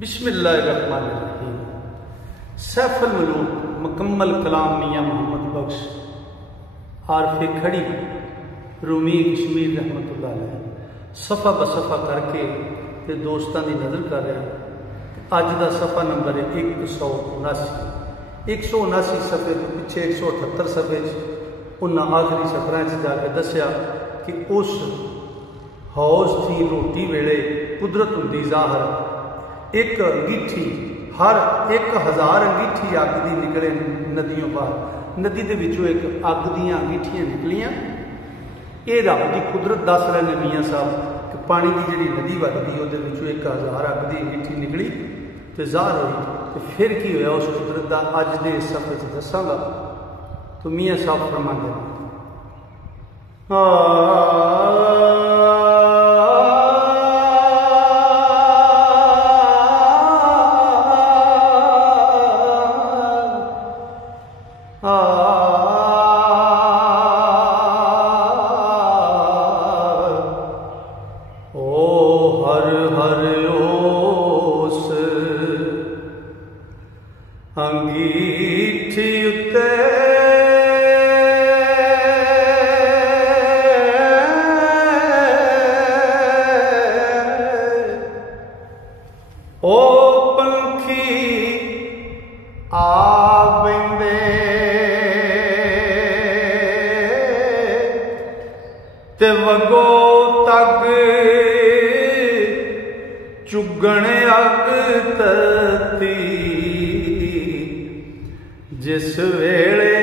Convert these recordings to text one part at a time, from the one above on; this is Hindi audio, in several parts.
बिस्मिल्लाहिर्रहमानिर्रहीम। सैफुल मलूक मुकम्मल कलाम मियाँ मोहम्मद बख्श आरफे खड़ी रूमी कश्मीर रहमतुल्लाह अलैह सफ़ा बसफ़ा करके ते दोस्तों की नज़र कर रहा। अज का सफ़ा नंबर है 179 सफ़े तो पिछे 178 सफ़े उन्हें आखिरी सफर जाके दसिया कि उस हौज थी रोटी वेले कुदरत होंदी ज़ाहर एक अंगीठी हर 1000 अंगीठी अग की निकले नदियों बाहर। नदी के विचों एक अग दी अंगीठियां निकलियां। ये रब की कुदरत दस रहे ने मियाँ साहब कि पानी की जी नदी वगदी वो 1000 अग की अंगीठी निकली तो ज़ाहर हुई। तो फिर की होया उस कुदरत का अज के इस सफर से दसांगा। तो मियाँ साहब फरमाते हैं अंगीठी उत्ते ओ पंखी आ बेंदे ते वगो तग चुगण अग तती जिस वेले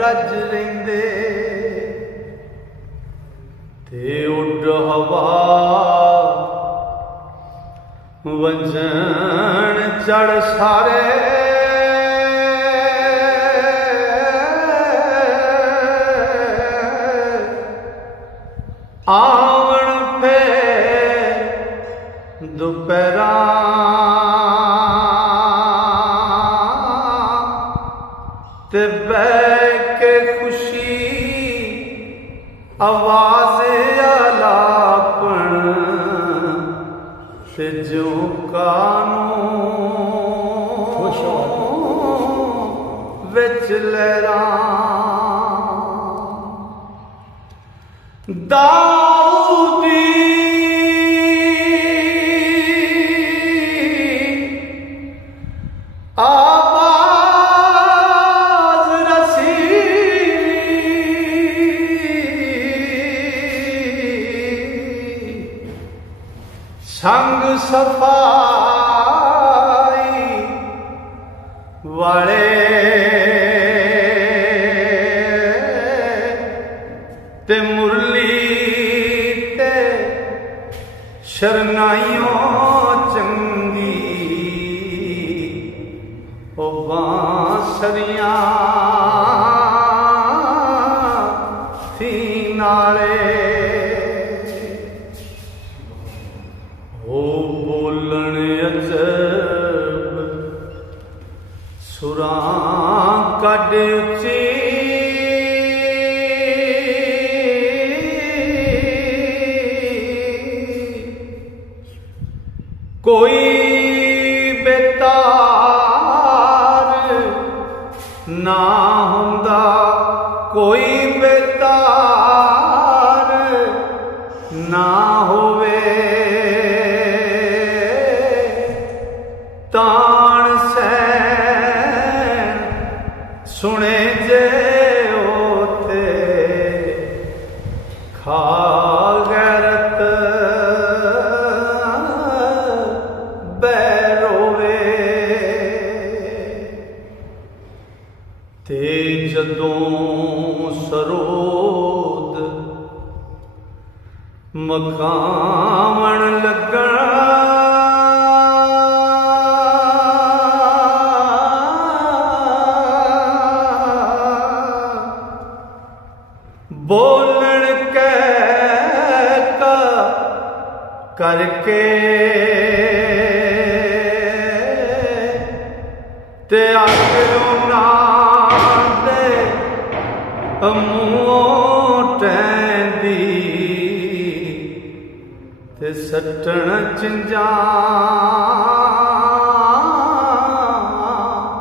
रज रेंदे ते उड हवा वंजन चढ़ सारे आवण पे दोपहरा ते बह के खुशी आवाज आलापन से जो कानू विच लहरा दाऊदी संग सफाई वाले ते मुरली ते शरनाइयों चंगी ओ बांसुरियां थी नाले बोलन अजब सुरां कड उची कोई बेतार ना हुंदा कोई बेतार ना होवे तान सैन सुने जे ओते खा गैरत बैरोवे ते जदों सरोद मकामण लगण बोलन कहता करके ते आखिरों ना दे मुँह टैंदी ते सटण चिंजा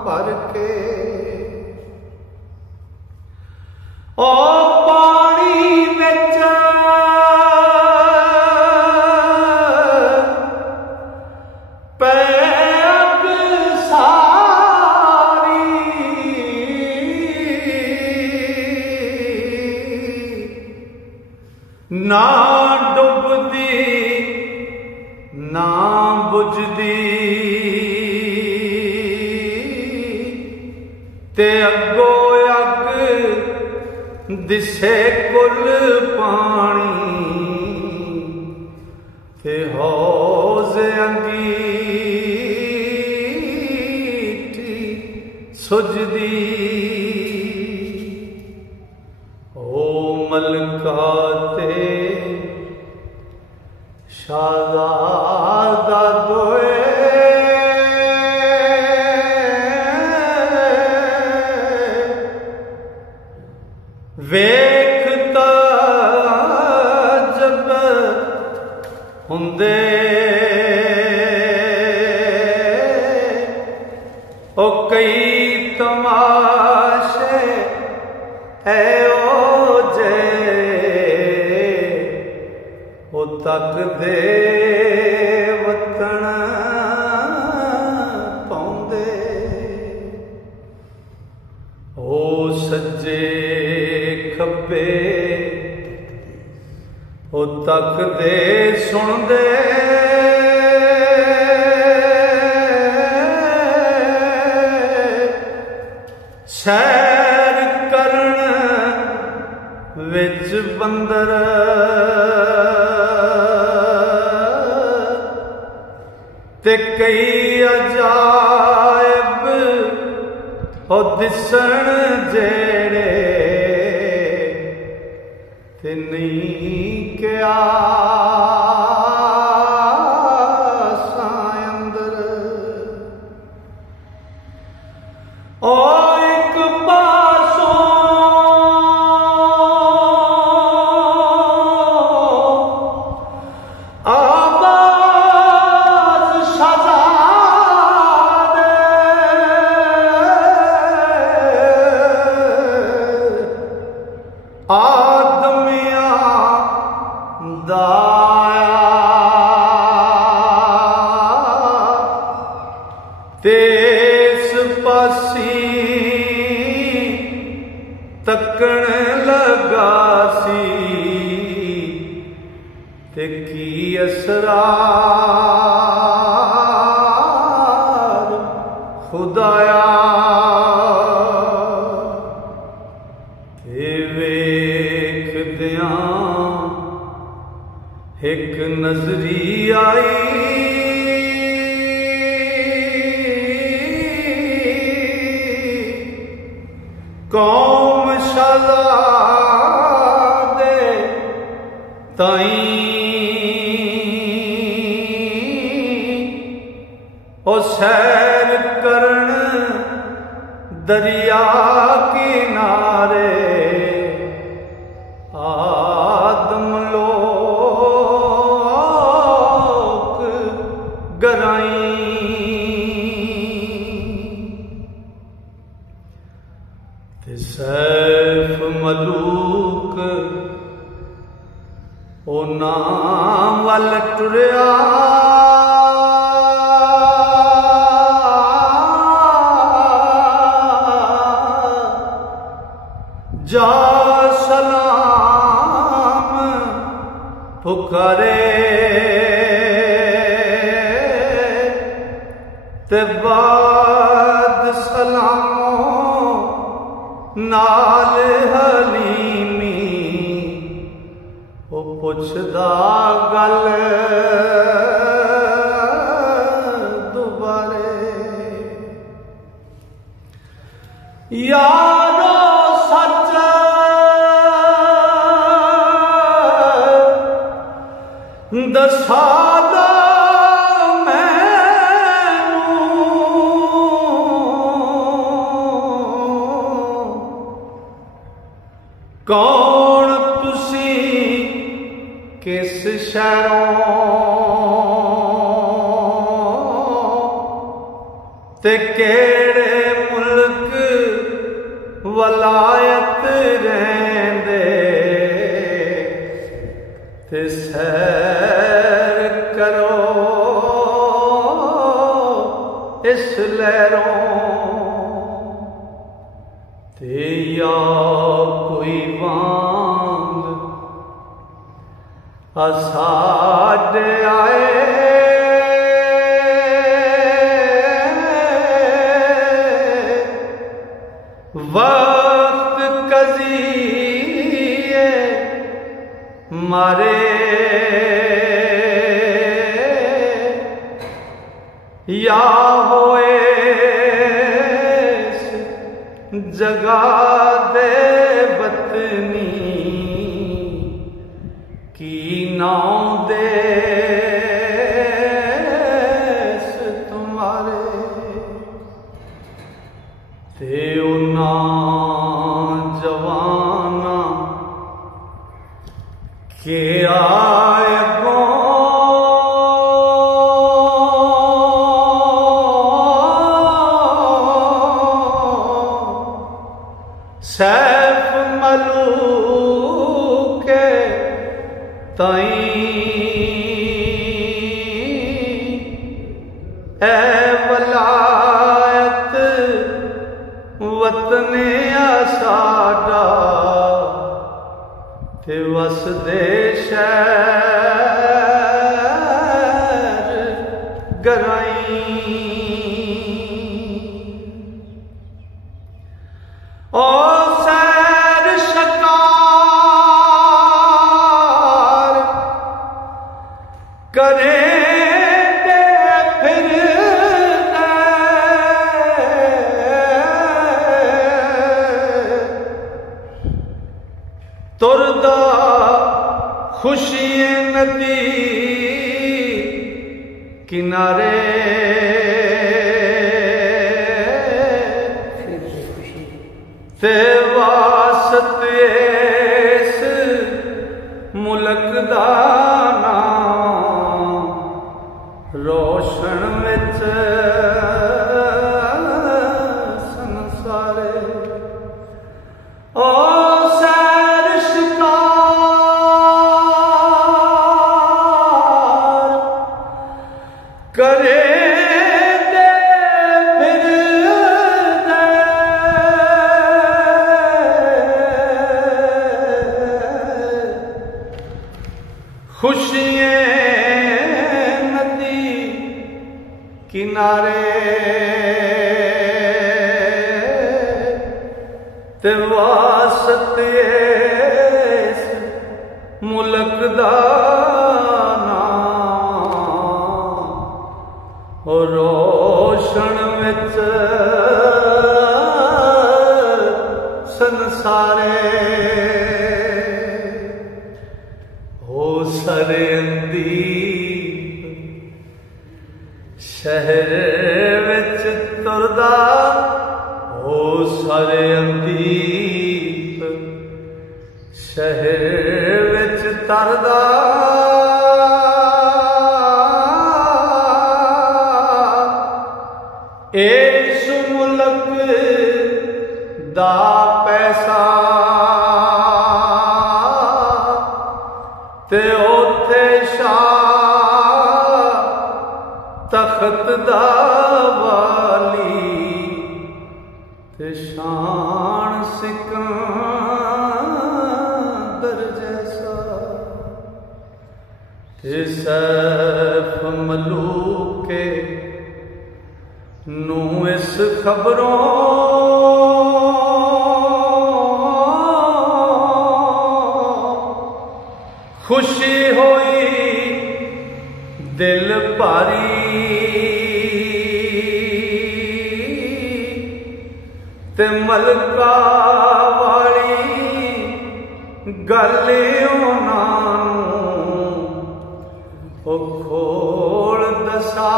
भर के ओ पानी विच पैग सारी ना डुबदी ना बुझदी ते अगो अग दिसे कुल पानी ते हौज अंगीठी सुजदी ओ मलका ते शाहज़ादा दोए वेखता जब हुंदे ओ कई तमाशे ऐ ओ जे ओ तक दे वतन पाउंदे ओ सज्जे खब्बे ओ तक दे सुनदे सैर करन विच बंदर ते कई अजायब ओ दिसण जेड़े ते नहीं क्या अंदर ओ एक पासों आदमिया दाया तेस पासी तकण लगा सी ते की असरार खुदाया एक नजरी आई कौम शहज़ादे ताईं ओ सैर करन दरिया किनारे आदम लोग गराई ते सैफ मलूक ओ नाम वल टुरिया जा सलाम पुकारे ते बाद सलामों नाल हलीमी ओ पुछदा गल दुबारे यारो सच दसादा कौन तुसी किस शहरों ते केड़े मुल्क वलायत रहंदे ते सैर करो इस लहरों ते या कोई वांग असाडे आए वक्त कज़िए मारे या होए जगा दे बतनी की नाव दे तुम्हारे ते उन्ना जवाना के आए सैफ मलूक ताई ए वलायत वतने साडा ते वसदे शहर गराई ओ सैर शकार करे तुरदा खुशी नदी किनारे ते वास्ते इस मुल्क दा नाम रोशन विच संसारे ओ करे दे फिर दे खुशियां नदी किनारे ते वास्ते इस मुल्क दा रोशन विच संसारे हो सरंदी शहर विच तुरदा हो सरंदी शहर विच तरदा इस मुल्क दा पैसा ते ओथे शाह तख्त दा वाली ते शान सिकंदर जैसा ते सैफ मलूक नू इस खबरों खुशी होई दिल भारी ते मलका वाली गल ओ खोल दसा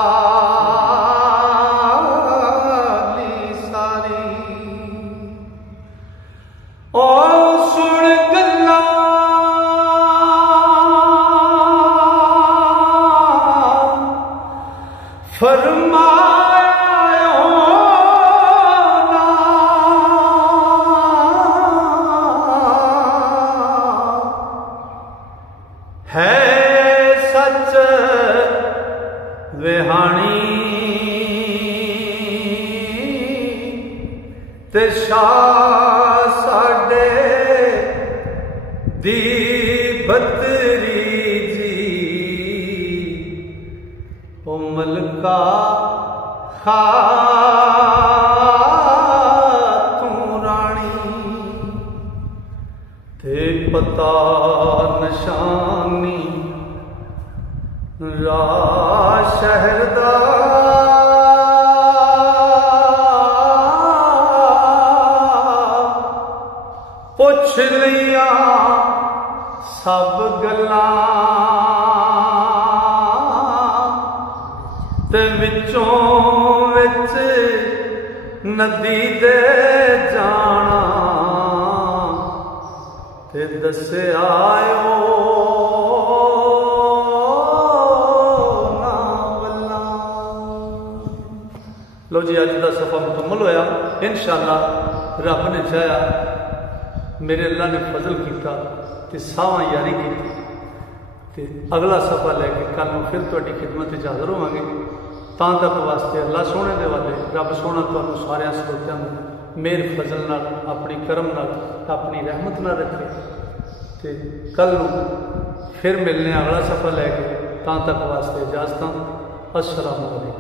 फरमाया विहाणी ते शाह साडे दी बतरी जी ओ मलका खातूं राणी ते पता निशानी रा शहर दा पुछ लिया सब गल्लां ते विचों विच नदी दे जाना ते दस्सिया लो जी अज का सफ़ा मुकम्मल होया। इंशाअल्लाह रब ने चाहा मेरे अल्लाह ने फजल किया तो सावां यारी की ते अगला सफ़ा लैके कल फिर तुहाडी खिदमत च हाज़र होवांगे। तां तक वास्ते अल्लाह सोने दे वाले रब सोना तुहानूं सारियां श्रोतियां नूं मेहर फजल नाल अपनी करम नाल अपनी रहमत नाल रखे ते कल नूं फिर मिलने अगला सफ़ा लैके। तां तक वास्ते इजाज़त। अस्सलामु अलैकुम।